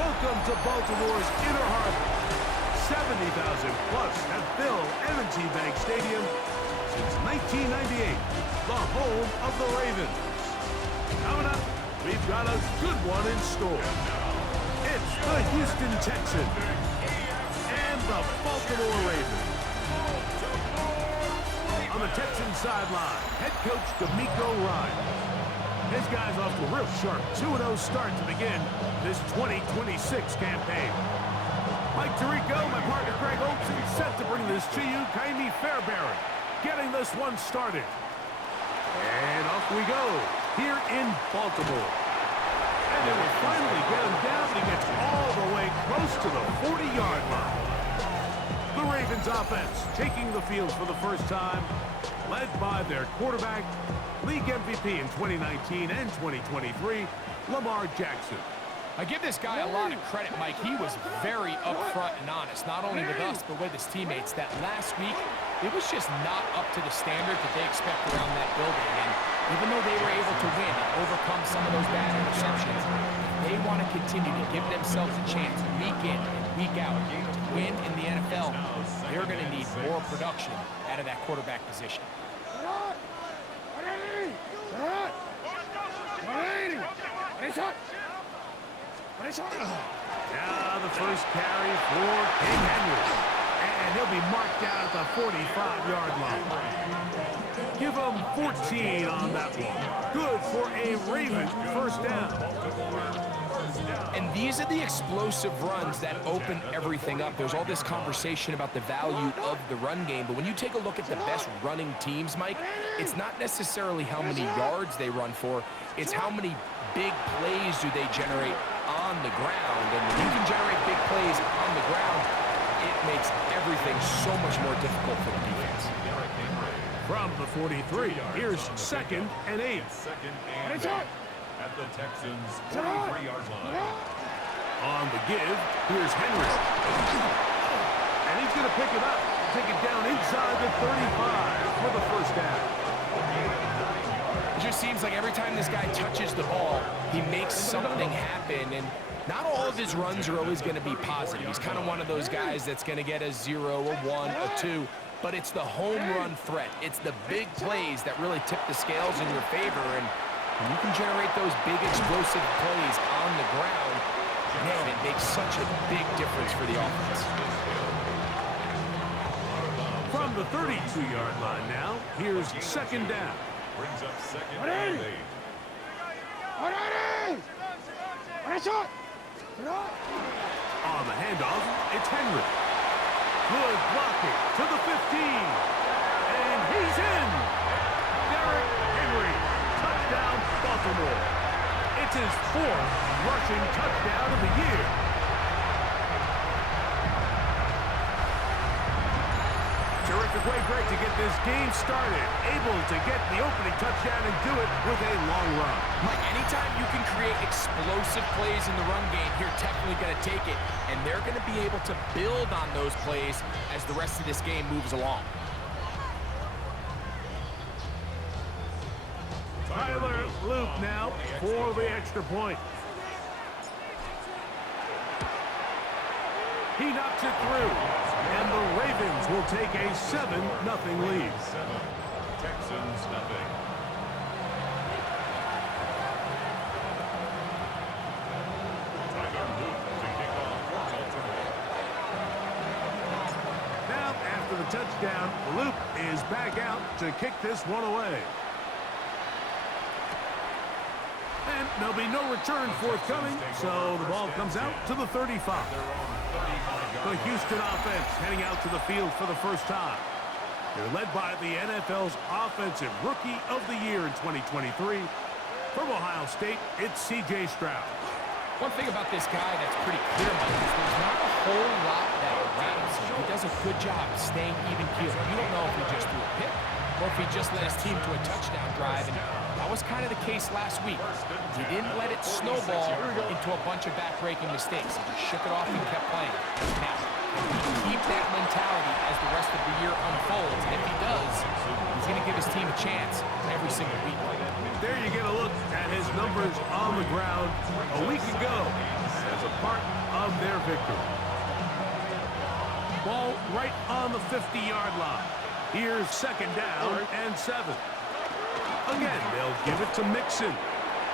Welcome to Baltimore's Inner Harbor. 70,000 plus have filled M&T Bank Stadium since 1998, the home of the Ravens. Coming up, we've got a good one in store. It's the Houston Texans and the Baltimore Ravens. On the Texans sideline, head coach D'Amico Ryan. His guys off to a real sharp 2-0 start to begin this 2026 campaign. Mike Tirico, my partner Greg Olsen, set to bring this to you. Kaimi Fairbairn getting this one started. And off we go here in Baltimore. And they will finally get him down. He gets all the way close to the 40-yard line. The Ravens offense taking the field for the first time, led by their quarterback, league MVP in 2019 and 2023, Lamar Jackson. I give this guy a lot of credit, Mike. He was very upfront and honest, not only with us, but with his teammates, that last week, it was just not up to the standard that they expect around that building. And even though they were able to win and overcome some of those bad interceptions, they want to continue to give themselves a chance week in and week out to win in the NFL. They're going to need more production out of that quarterback position. Now the first carry for King Henry. And he'll be marked down at the 45-yard line. Give him 14 on that one. Good for a Raven first down. And these are the explosive runs that open everything up. There's all this conversation about the value of the run game, but when you take a look at the best running teams, Mike, it's not necessarily how many yards they run for, it's how many big plays do they generate on the ground. And when you can generate big plays on the ground, it makes everything so much more difficult for the defense. From the 43, here's 2nd and 8. At the Texans' 43-yard line. On the give, here's Henry. And he's going to pick it up, take it down inside the 35 for the first down. It just seems like every time this guy touches the ball, he makes something happen. And not all of his runs are always going to be positive. He's kind of one of those guys that's going to get a 0, a 1, a 2. But it's the home run threat. It's the big plays that really tip the scales in your favor. And when you can generate those big explosive plays on the ground, man, it makes such a big difference for the offense. From the 32-yard line now, here's 2nd down. Brings up 2nd and 8. On the handoff, it's Henry. Good blocking to the 15. And he's in. Derrick Henry. Touchdown, Baltimore. It's his 4th rushing touchdown of the year. Terrific way, Greg, to get this game started. Able to get the opening touchdown and do it with a long run. Mike, anytime you can create explosive plays in the run game, you're definitely going to take it. And they're going to be able to build on those plays as the rest of this game moves along. Tyler Luke now for the extra point. He knocks it through, and the Ravens will take a 7-0 lead. 7, Texans nothing. Tyler Luke to kick off for Baltimore. Now, after the touchdown, Luke is back out to kick this one away. And there'll be no return forthcoming, so the ball comes out to the 35. The Houston offense heading out to the field for the first time. They're led by the NFL's Offensive Rookie of the Year in 2023. From Ohio State, it's C.J. Stroud. One thing about this guy that's pretty clear, Mike, is there's not a whole lot that rattles him. He does a good job staying even keeled. You don't know if he just threw a pick or if he just led his team to a touchdown drive. And that was kind of the case last week. He didn't let it snowball into a bunch of back-breaking mistakes. He just shook it off and kept playing. Now, keep that mentality as the rest of the year unfolds. And if he does, he's going to give his team a chance every single week. There you get a look at his numbers on the ground. A week ago, as a part of their victory. Ball right on the 50-yard line. Here's second down and 7. Again, they'll give it to Mixon.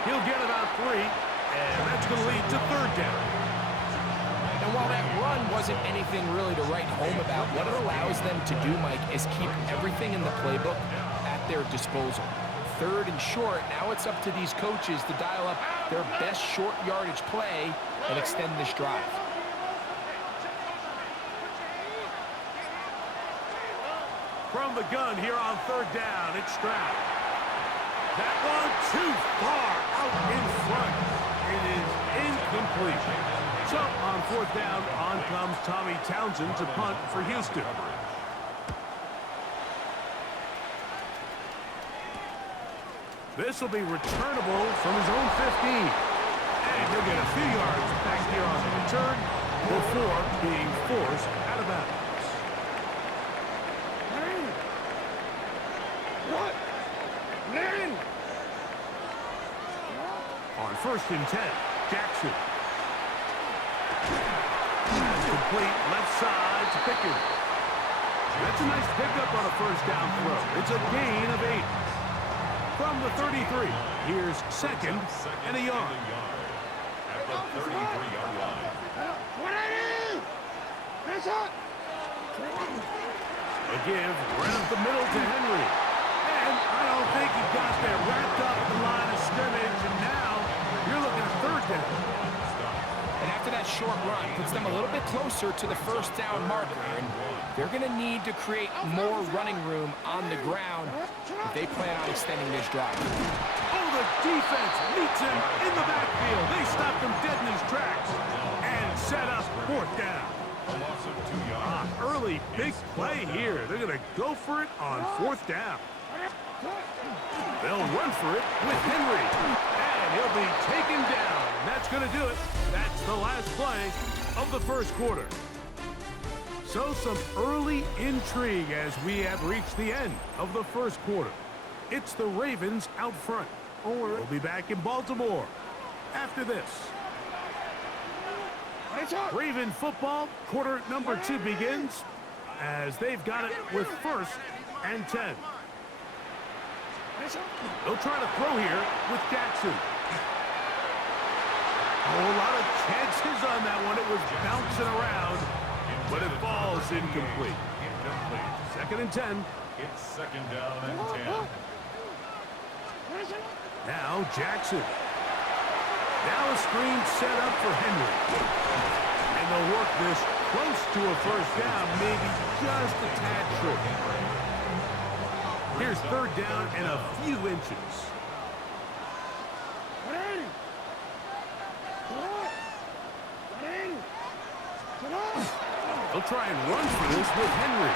He'll get it on 3, and that's going to lead to third down. And while that run wasn't anything really to write home about, what it allows them to do, Mike, is keep everything in the playbook at their disposal. Third and short, now it's up to these coaches to dial up their best short yardage play and extend this drive. From the gun here on third down, it's Stroud. That one too far out in front. It is incomplete. So on fourth down, on comes Tommy Townsend to punt for Houston. This will be returnable from his own 15. And he'll get a few yards back here on the return before being forced out of bounds. On first and 10, Jackson. Complete left side to Pickens. That's a nice pickup on a first down throw. It's a gain of 8. From the 33, here's second and a yard. At the 33-yard line. A give right up the middle to Henry. And I don't think he got there. Wrapped up at the line of scrimmage, and now you're looking at third down. And after that short run, puts them a little bit closer to the first down marker. And they're going to need to create more running room on the ground if they plan on extending this drive. Oh, the defense meets him in the backfield. They stopped him dead in his tracks and set up fourth down. A loss of 2 yards. Early big play here. They're going to go for it on fourth down. They'll run for it with Henry. And he'll be taken down. And that's going to do it. That's the last play of the first quarter. So some early intrigue as we have reached the end of the first quarter. It's the Ravens out front. We'll be back in Baltimore after this. Raven football, quarter number 2 begins as they've got it with first and 10. They'll try to throw here with Jackson. A lot of chances on that one. It was bouncing around, but it falls incomplete. Second and 10. It's second down and 10. Now Jackson. Now a screen set up for Henry. And they'll work this close to a first down, maybe just a tad short. Here's third down and a few inches. They'll try and run for this with Henry.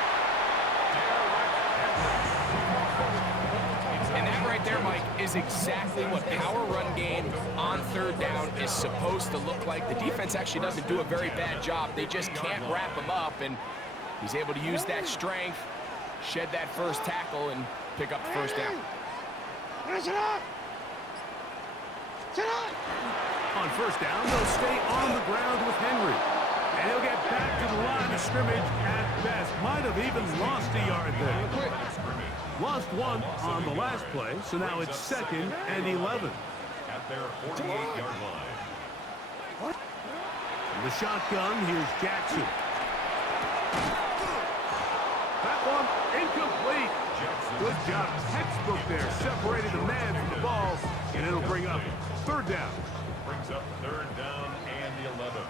And that right there, Mike, is exactly what power run game on third down is supposed to look like. The defense actually doesn't do a very bad job. They just can't wrap him up, and he's able to use that strength, shed that first tackle, and pick up the first down. On first down, they'll stay on the ground with Henry. And he'll get back to the line of scrimmage at best. Might have even lost a yard there. Lost 1 on the last play, so now it's second and 11. At their 48-yard line. From the shotgun, here's Jackson. That one incomplete. Good job. Textbook there. Separated the man from the ball, and it'll bring up third down. Brings up third down and the 11.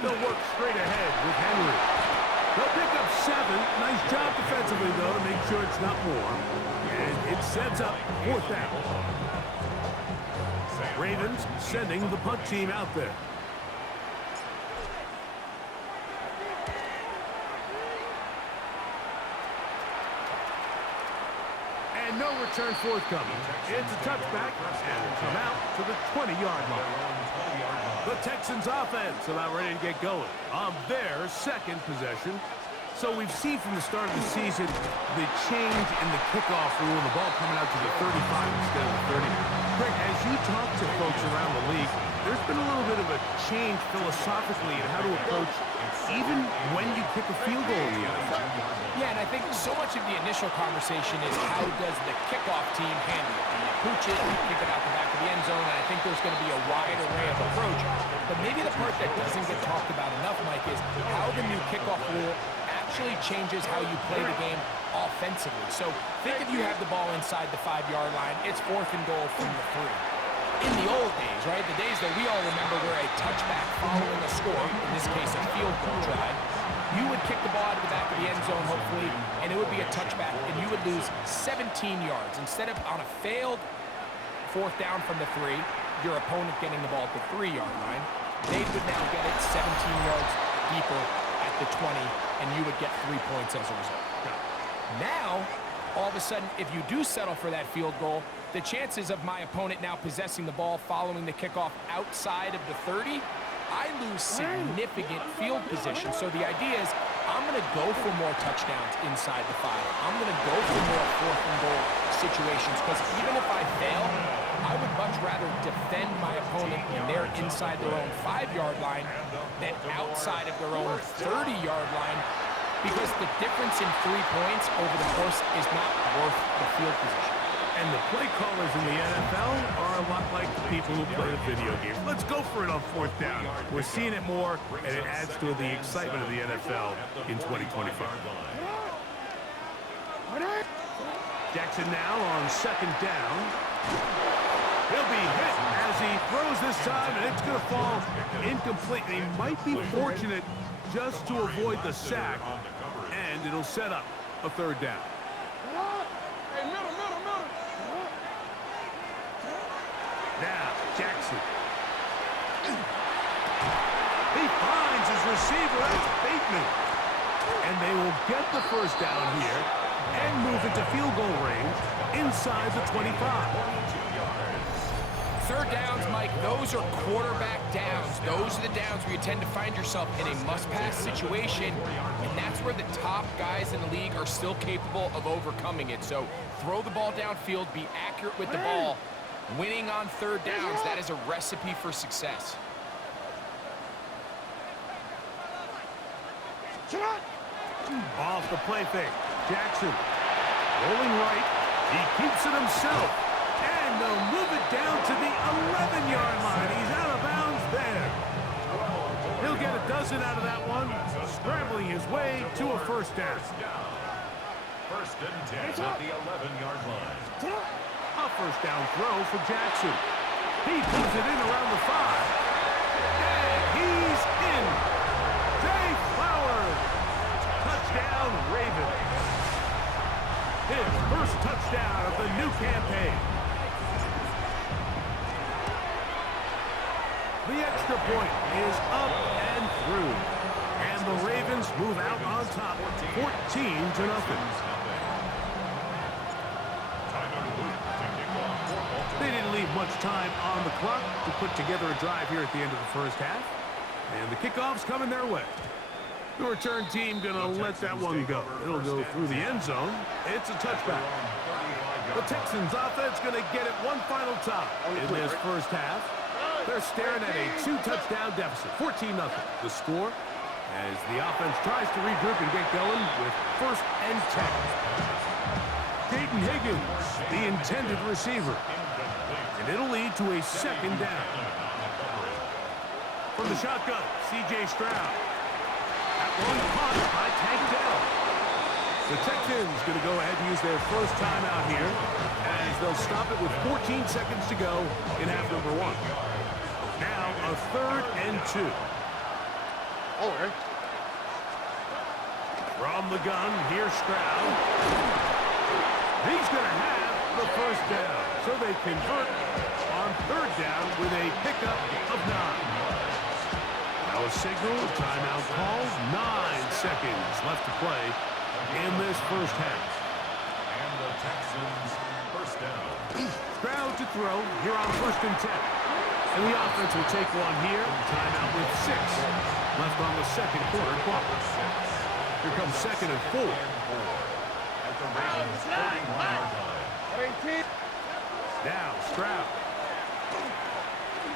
They'll work straight ahead with Henry. They'll pick up 7. Nice job defensively, though, to make sure it's not more. And it sets up fourth down. Ravens sending the punt team out there. And no return forthcoming. It's a touchback and come out to the 20-yard line. The Texans offense about ready to get going on their second possession. So we've seen from the start of the season the change in the kickoff rule, the ball coming out to the 35 instead of the 30. Greg, as you talk to folks around the league, there's been a little bit of a change philosophically in how to approach even when you kick a field goal in the NFL. Yeah, and I think so much of the initial conversation is how does the kickoff team handle it? Do you pooch it, you kick it out the back of the end zone, and I think there's going to be a wide array of approach. But maybe the part that doesn't get talked about enough, Mike, is how the new kickoff rule actually changes how you play the game offensively. So think if you have the ball inside the 5-yard line, it's 4th and goal from the 3. In the old days, right, the days that we all remember were a touchback following a score, in this case a field goal try, you would kick the ball out of the back of the end zone, hopefully, and it would be a touchback, and you would lose 17 yards. Instead of on a failed 4th down from the 3, your opponent getting the ball at the 3-yard line, they would now get it 17 yards deeper at the 20, and you would get 3 points as a result. Now, all of a sudden, if you do settle for that field goal, the chances of my opponent now possessing the ball following the kickoff outside of the 30, I lose significant field position. So the idea is I'm going to go for more touchdowns inside the 5. I'm going to go for more 4th and goal situations because even if I fail, I would much rather defend my opponent when they're inside their own 5-yard line than outside of their own 30-yard line because the difference in 3 points over the course is not worth the field position. And the play callers in the NFL are a lot like the people who play the video game. Let's go for it on 4th down. We're seeing it more, and it adds to the excitement of the NFL in 2025. Jackson now on 2nd down. He'll be hit as he throws this time, and it's going to fall incomplete. He might be fortunate just to avoid the sack, and it'll set up a 3rd down. Now, Jackson. He finds his receiver. That's Bateman. And they will get the 1st down here and move into field goal range inside the 25. 3rd downs, Mike, those are quarterback downs. Those are the downs where you tend to find yourself in a must-pass situation, and that's where the top guys in the league are still capable of overcoming it. So throw the ball downfield, be accurate with the ball. Winning on 3rd downs, that is a recipe for success. Off the play fake. Jackson rolling right. He keeps it himself. And they'll move it down to the 11-yard line. He's out of bounds there. He'll get a dozen out of that one, scrambling his way to a 1st down. 1st and 10 at the 11-yard line. A 1st down throw for Jackson. He puts it in around the 5. And he's in. Zay Flowers. Touchdown, Ravens. His 1st touchdown of the new campaign. The extra point is up and through. And the Ravens move out on top, 14-0. They didn't leave much time on the clock to put together a drive here at the end of the 1st half. And the kickoff's coming their way. The return team going to let that one go. It'll go through the end zone. It's a touchback. The Texans offense going to get it one final time in this 1st half. They're staring at a 2-touchdown deficit, 14-0. The score as the offense tries to regroup and get going with 1st and 10. Dayton Higgins, the intended receiver. And it'll lead to a 2nd down. From the shotgun, C.J. Stroud. That one caught by Tank Dell. The Texans going to go ahead and use their 1st timeout here as they'll stop it with 14 seconds to go in half number 1. Now a 3rd and 2. Okay. From the gun, here's Stroud. He's going to have the 1st down. So they convert on 3rd down with a pickup of 9. Now a signal, timeout called. 9 seconds left to play in this 1st half. And the Texans 1st down. Stroud to throw here on 1st and 10. And the offense will take one here. Timeout with 6 left on the 2nd quarter clock. Here comes 2nd and 4. At the Ravens' 31-yard line. Now Stroud.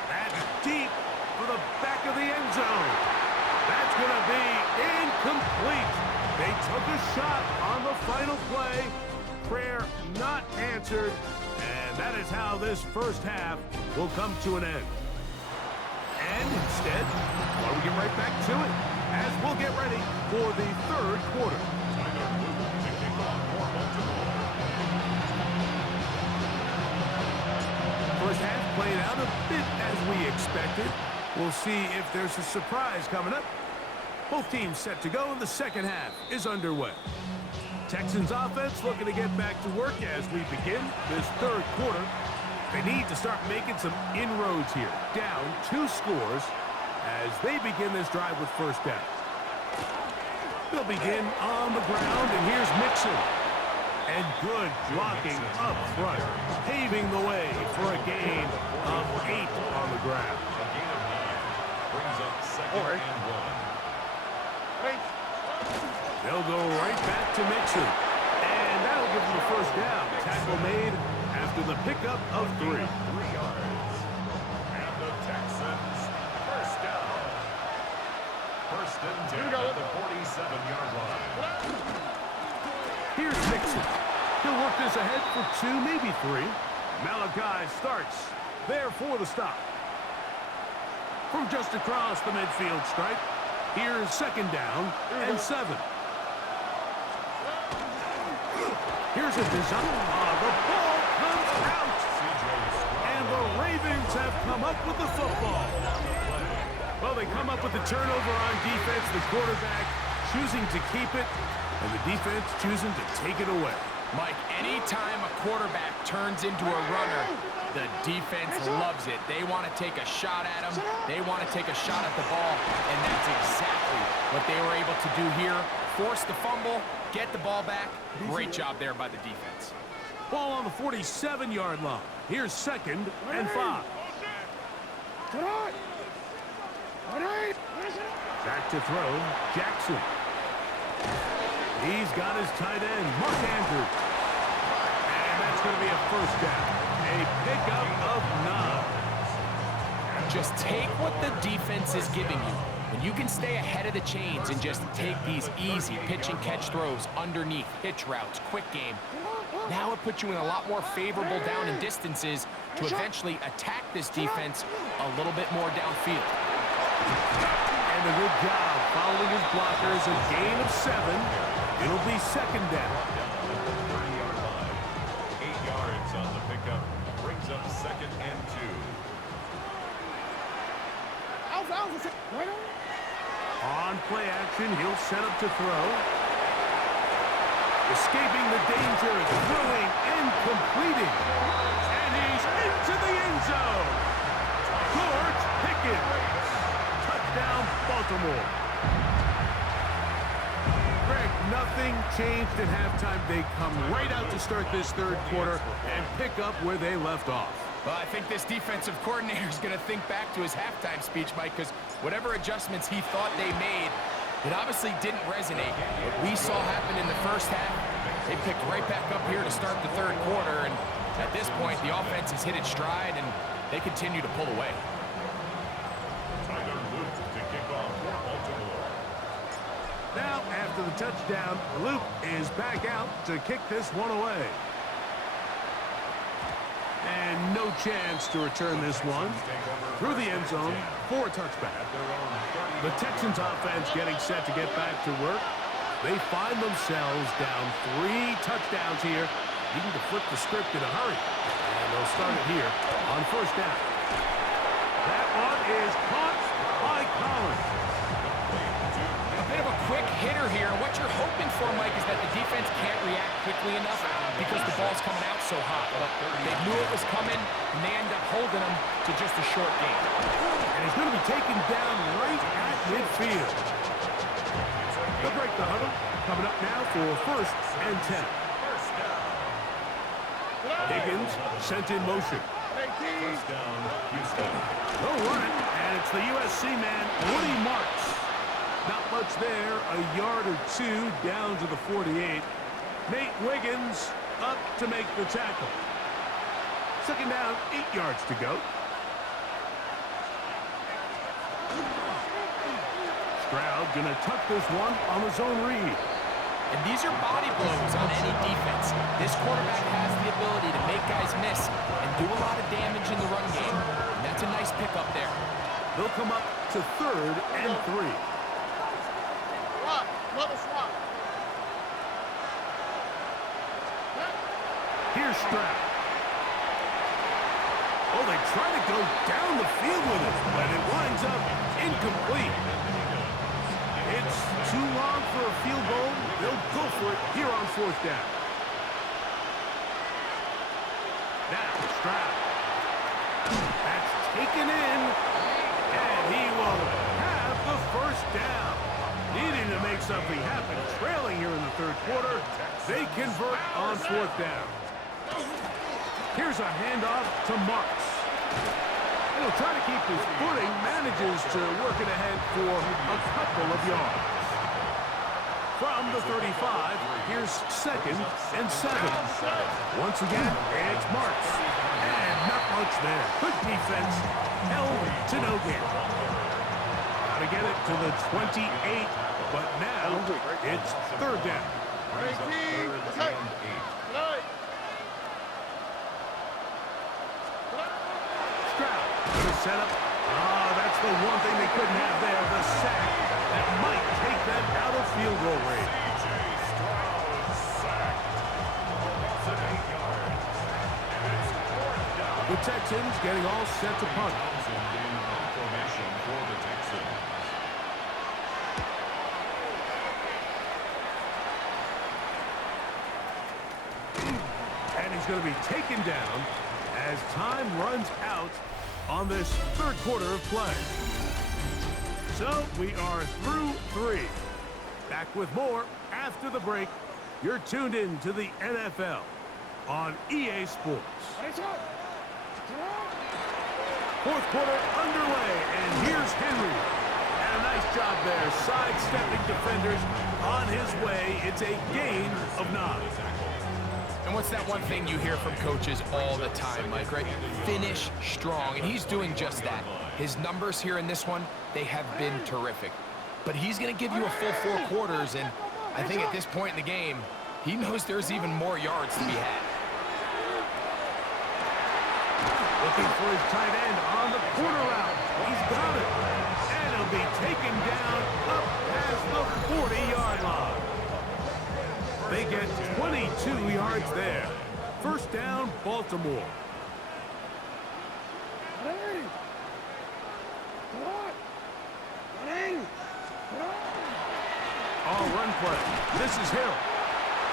That's deep for the back of the end zone. That's going to be incomplete. They took a shot on the final play. Prayer not answered. And that is how this first half will come to an end. And instead, well, we get right back to it as we'll get ready for the third quarter. Tyler Luke to kick off for Baltimore. First half played out a bit as we expected. We'll see if there's a surprise coming up. Both teams set to go, and the second half is underway. Texans offense looking to get back to work as we begin this third quarter. They need to start making some inroads here. Down 2 scores as they begin this drive with first down. They'll begin on the ground, and here's Mixon. And good blocking up front, paving the way for a gain of 8 on the ground. A gain of 9 brings up 2nd and 1. They'll go right back to Mixon. And that'll give them the first down. Tackle made after the pickup of 3. 3 yards. And the Texans, first down. First and 10 at the 47-yard line. Here's Mixon. He'll work this ahead for 2, maybe 3. Malachi starts there for the stop. From just across the midfield stripe, here's 2nd down and 7. Here's a design. The ball comes out. And the Ravens have come up with the football. Well, they come up with the turnover on defense. The quarterback choosing to keep it, and the defense choosing to take it away. Mike, anytime a quarterback turns into a runner, the defense loves it. They want to take a shot at him. They want to take a shot at the ball, and that's exactly what they were able to do here. Force the fumble, get the ball back. Great job there by the defense. Ball on the 47-yard line. Here's 2nd and 5. Back to throw, Jackson. He's got his tight end, Mark Andrews. And that's going to be a first down. A pickup of 9. Just take what the defense is giving you. When you can stay ahead of the chains and just take these easy pitch-and-catch throws underneath, hitch routes, quick game, now it puts you in a lot more favorable down and distances to eventually attack this defense a little bit more downfield. And a good job following his blockers, a gain of 7. It'll be 2nd down. 30-yard line. 8 yards on the pickup. Brings up 2nd and 2. On play action, he'll set up to throw. Escaping the danger, throwing and completing. And he's into the end zone. George Pickens. Touchdown, Baltimore. Greg, nothing changed at halftime. They come right out to start this third quarter and pick up where they left off. Well, I think this defensive coordinator is going to think back to his halftime speech, Mike, because whatever adjustments he thought they made, it obviously didn't resonate. What we saw happen in the first half, they picked right back up here to start the third quarter, and at this point, the offense has hit its stride, and they continue to pull away. Tyler Luke to kick off for Baltimore. Now, after the touchdown, Luke is back out to kick this one away. And no chance to return this one through the end zone for a touchback. The Texans offense getting set to get back to work. They find themselves down 3 touchdowns here, needing to flip the script in a hurry. And they'll start it here on first down. That one is caught by Collins. A bit of a quick hitter here. What you're hoping for, Mike, is that the defense can't react quickly enough because the ball's coming out so hot. But they knew it was coming, and they end up holding them to just a short gain. And he's going to be taken down right at midfield. They'll break the huddle. Coming up now for first and 10. Higgins sent in motion. First down, Houston. They'll run it, and it's the USC man, Woody Marks. Not much much there. A yard or two down to the 48. Nate Wiggins up to make the tackle. Second down, 8 yards to go. Stroud gonna tuck this one on the zone read. And these are body blows on any defense. This quarterback has the ability to make guys miss and do a lot of damage in the run game. And that's a nice pickup there. They'll come up to 3rd and 3. Swap. Level swap. Here's Stroud. Oh, they try to go down the field with it, but it winds up incomplete. It's too long for a field goal. They'll go for it here on 4th down. Now, Stroud. That's taken in, and he will have the first down. Needing to make something happen, trailing here in the 3rd quarter. They convert on 4th down. Here's a handoff to Marks. He'll try to keep his footing, manages to work it ahead for a couple of yards. From the 35, here's 2nd and 7. Once again, it's Marks. And not much there. Good defense, held to no gain. Got to get it to the 28, but now it's 3rd down. Stroud to set up. Oh, that's the one thing they couldn't have there, the sack. That might take them out of field goal range. The Texans getting all set to punt. Formation for the Texans. And he's going to be taken down as time runs out on this 3rd quarter of play. So we are through 3. Back with more after the break. You're tuned in to the NFL on EA Sports. 4th quarter underway, and here's Henry. And a nice job there, sidestepping defenders on his way. It's a gain of 9. And what's that one thing you hear from coaches all the time, Mike, right? Finish strong, and he's doing just that. His numbers here in this one, they have been terrific. But he's going to give you a full 4 quarters, and I think at this point in the game, he knows there's even more yards to be had. Looking for his tight end on the corner route. He's got it. And he'll be taken down up past the 40-yard line. They get 22 yards there. 1st down, Baltimore. All run play. This is Hill.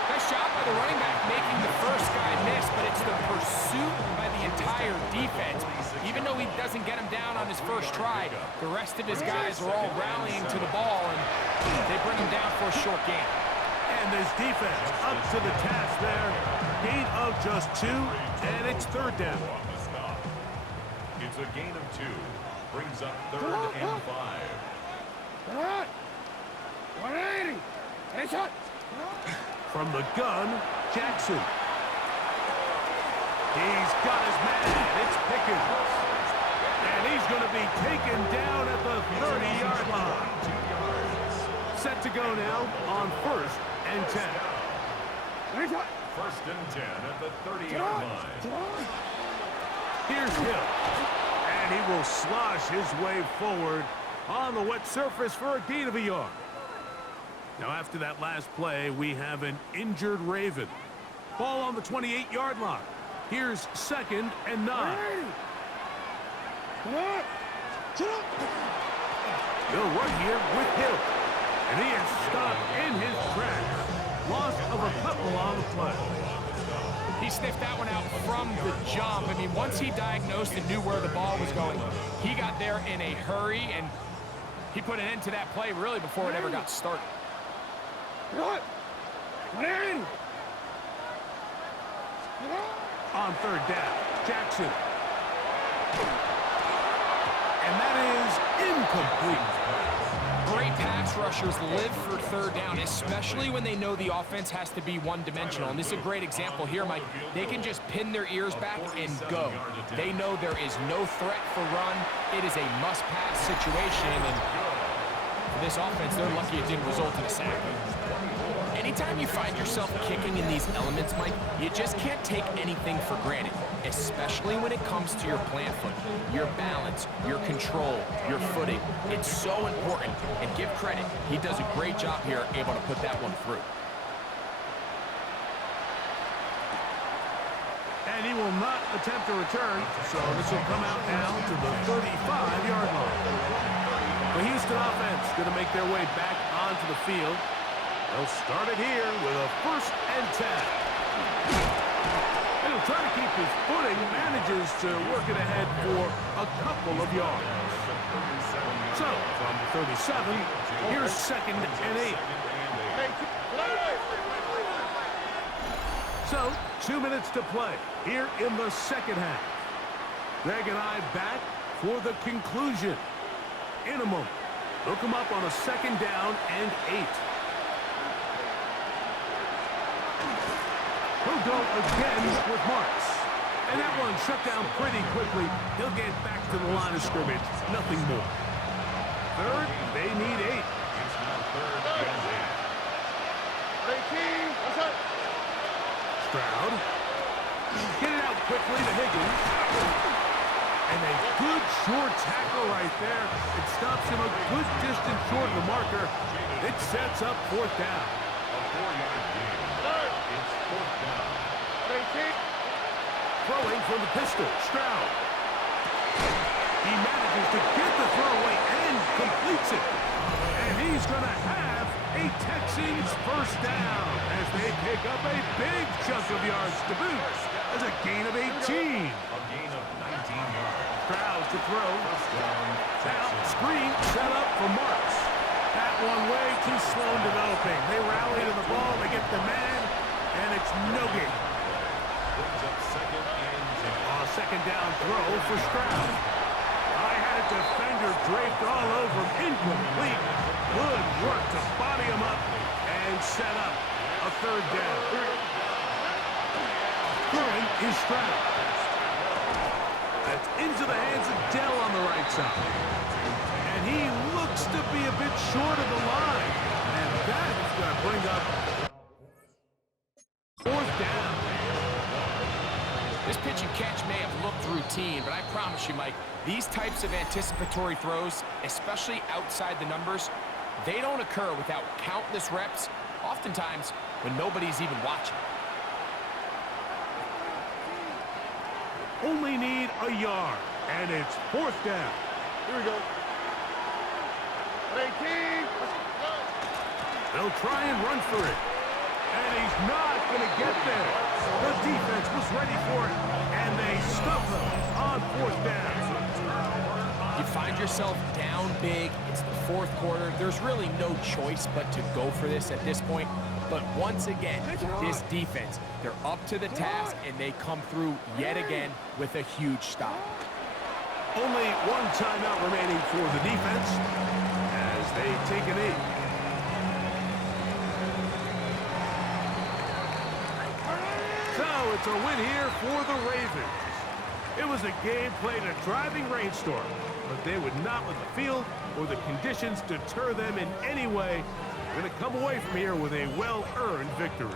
Nice job by the running back making the first guy miss, but it's the pursuit by the entire defense. Even though he doesn't get him down on his first try, the rest of his guys are all rallying to the ball, and they bring him down for a short gain. And this defense up to the task there. Gain of just 2, and it's 3rd down. It's a gain of 2. Brings up 3rd and 5. From the gun, Jackson. He's got his man. It's Pickens. And he's going to be taken down at the 30-yard line. Set to go now on 1st and 10. 1st and 10 at the 30-yard line. Here's Hill. And he will slosh his way forward on the wet surface for a gain of a yard. Now, after that last play, we have an injured Raven. Ball on the 28-yard line. Here's 2nd and 9. They'll run here with Hill. And he is stopped in his tracks. Loss of a couple on the play. He sniffed that one out from the jump. I mean, once he diagnosed and knew where the ball was going, he got there in a hurry, and he put an end to that play really before it ever got started. On 3rd down, Jackson. And that is incomplete. Great pass rushers live for third down, especially when they know the offense has to be one-dimensional. And this is a great example here, Mike. They can just pin their ears back and go. They know there is no threat for run. It is a must-pass situation. And for this offense, they're lucky it didn't result in a sack. Anytime you find yourself kicking in these elements, Mike, you just can't take anything for granted, especially when it comes to your plant foot, your balance, your control, your footing. It's so important, and give credit. He does a great job here able to put that one through. And he will not attempt a return, so this will come out now to the 35-yard line. The Houston offense going to make their way back onto the field. They'll start it here with a 1st and 10. And he'll try to keep his footing, manages to work it ahead for a couple of yards. So, from the 37, here's 2nd and 8. So, 2 minutes to play here in the second half. Greg and I back for the conclusion. In a moment, they'll come up on a 2nd down and 8. He'll go again with Marks. And that one shut down pretty quickly. He'll get back to the line of scrimmage. Nothing more. 3rd, they need 8. It's now 3rd and 8. Stroud. Get it out quickly to Higgins. And a good short tackle right there. It stops him a good distance short of the marker. It sets up 4th down. A 4-yard gain. It's 4th down. Throwing from the pistol, Stroud. He manages to get the throw away and completes it. And he's going to have a Texans 1st down as they pick up a big chunk of yards to boot as a gain of 18. A gain of 19 yards. Stroud to throw. 1st down. Now, screen set up for Marks. That one way too slow in developing. They rally to the ball, they get the man, and it's no gain. Brings up 2nd and 10. 2nd down throw for Stroud. I had a defender draped all over him. Incomplete. Good work to body him up and set up a 3rd down. Throwing is Stroud. That's into the hands of Dell on the right side. And he looks to be a bit short of the line. And that is going to bring up 4th down. This pitch and catch may have looked routine, but I promise you, Mike, these types of anticipatory throws, especially outside the numbers, they don't occur without countless reps, oftentimes when nobody's even watching. Only need a yard, and it's 4th down. Here we go. They'll try and run for it. And he's not going to get there. The defense was ready for it, and they stuff them on 4th down. You find yourself down big. It's the 4th quarter. There's really no choice but to go for this at this point. But once again, this defense, they're up to the task, and they come through yet again with a huge stop. Only one timeout remaining for the defense as they take an 8. So it's a win here for the Ravens. It was a game played in a driving rainstorm, but they would not let the field or the conditions deter them in any way. They're going to come away from here with a well-earned victory.